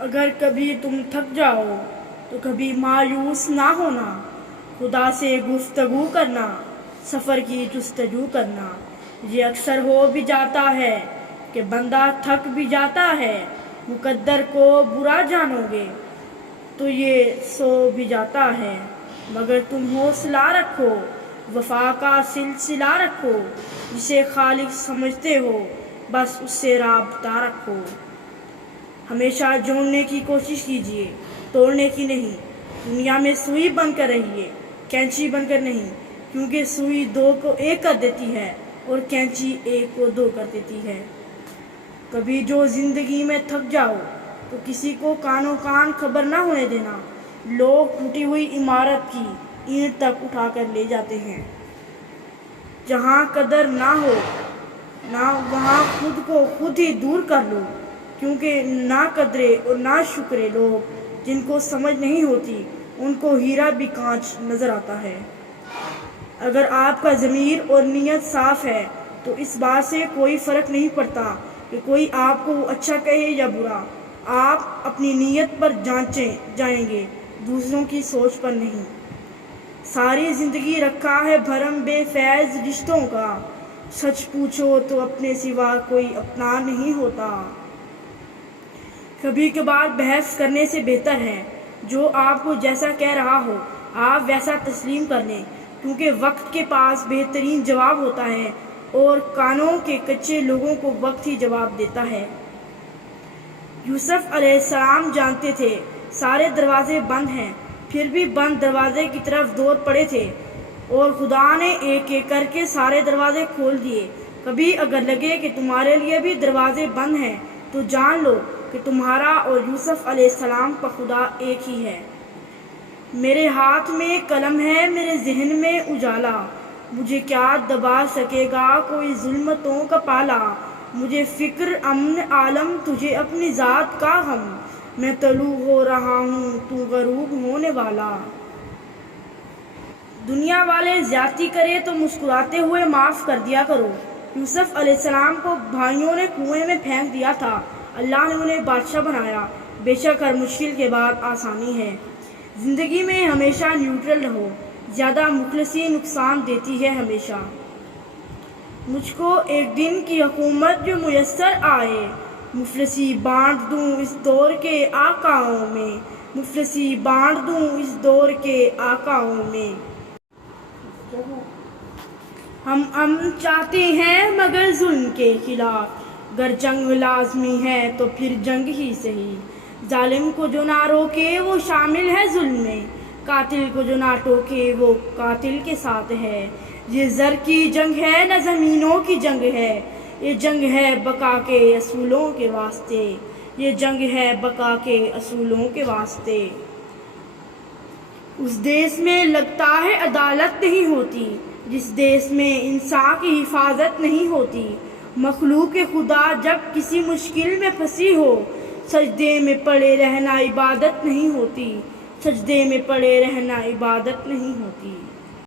اگر کبھی تم تھک جاؤ تو کبھی مایوس نہ ہونا، خدا سے گفتگو کرنا، سفر کی جستجو کرنا۔ یہ اکثر ہو بھی جاتا ہے کہ بندہ تھک بھی جاتا ہے، مقدر کو برا جانو گے تو یہ سو بھی جاتا ہے، مگر تم حوصلہ رکھو، وفا کا سلسلہ رکھو، جسے خالق سمجھتے ہو بس اس سے رابطہ رکھو۔ ہمیشہ جوڑنے کی کوشش کیجیے، توڑنے کی نہیں۔ دنیا میں سوئی بن کر رہیے، کینچی بن کر نہیں، کیونکہ سوئی دو کو ایک کر دیتی ہے اور کینچی ایک کو دو کر دیتی ہے۔ کبھی جو زندگی میں تھک جاؤ تو کسی کو کانوں کان خبر نہ ہونے دینا۔ لوگ ٹوٹی ہوئی عمارت کی اینٹ تک اٹھا کر لے جاتے ہیں۔ جہاں قدر نہ ہو وہاں خود کو خود ہی دور کر لو، کیونکہ نہ قدرے اور نہ شکرے لوگ جن کو سمجھ نہیں ہوتی، ان کو ہیرا بھی کانچ نظر آتا ہے۔ اگر آپ کا ضمیر اور نیت صاف ہے تو اس بات سے کوئی فرق نہیں پڑتا کہ کوئی آپ کو اچھا کہے یا برا۔ آپ اپنی نیت پر جائیں گے، دوسروں کی سوچ پر نہیں۔ ساری زندگی رکھا ہے بھرم بے فیض رشتوں کا، سچ پوچھو تو اپنے سوا کوئی اپنا نہیں ہوتا۔ کبھی کبھار بحث کرنے سے بہتر ہے جو آپ کو جیسا کہہ رہا ہو آپ ویسا تسلیم کر لیں، کیونکہ وقت کے پاس بہترین جواب ہوتا ہے اور کانوں کے کچے لوگوں کو وقت ہی جواب دیتا ہے۔ یوسف علیہ السلام جانتے تھے سارے دروازے بند ہیں، پھر بھی بند دروازے کی طرف دوڑ پڑے تھے اور خدا نے ایک ایک کر کے سارے دروازے کھول دیے۔ کبھی اگر لگے کہ تمہارے لیے بھی دروازے بند ہیں تو جان لو کہ تمہارا اور یوسف علیہ السلام کا خدا ایک ہی ہے۔ میرے ہاتھ میں قلم ہے، میرے ذہن میں اجالا، مجھے کیا دبا سکے گا کوئی ظلمتوں کا پالا۔ مجھے فکر امن عالم، تجھے اپنی ذات کا غم، میں طلوع ہو رہا ہوں تو غروب ہونے والا۔ دنیا والے زیادتی کرے تو مسکراتے ہوئے معاف کر دیا کرو۔ یوسف علیہ السلام کو بھائیوں نے کنویں میں پھینک دیا تھا، اللہ نے انہیں بادشاہ بنایا۔ بے شک ہر مشکل کے بعد آسانی ہے۔ زندگی میں ہمیشہ نیوٹرل رہو، زیادہ مخلصی نقصان دیتی ہے ہمیشہ۔ مجھ کو ایک دن کی حکومت جو میسر آئے، مفلسی بانٹ دوں اس دور کے آقاؤں میں، مفلسی بانٹ دوں اس دور کے آقاؤں میں۔ ہم امن چاہتے ہیں مگر ظلم کے خلاف، گر جنگ لازمی ہے تو پھر جنگ ہی سہی۔ ظالم کو جو نہ روکے وہ شامل ہے ظلم میں، قاتل کو جو نہ ٹوکے وہ قاتل کے ساتھ ہے۔ یہ زر کی جنگ ہے نہ زمینوں کی جنگ ہے، یہ جنگ ہے بقا کے اصولوں کے واسطے، یہ جنگ ہے بقا کے اصولوں کے واسطے۔ اس دیس میں لگتا ہے عدالت نہیں ہوتی جس دیس میں انصاف کی حفاظت نہیں ہوتی۔ مخلوق خدا جب کسی مشکل میں پھنسی ہو، سجدے میں پڑے رہنا عبادت نہیں ہوتی، سجدے میں پڑے رہنا عبادت نہیں ہوتی۔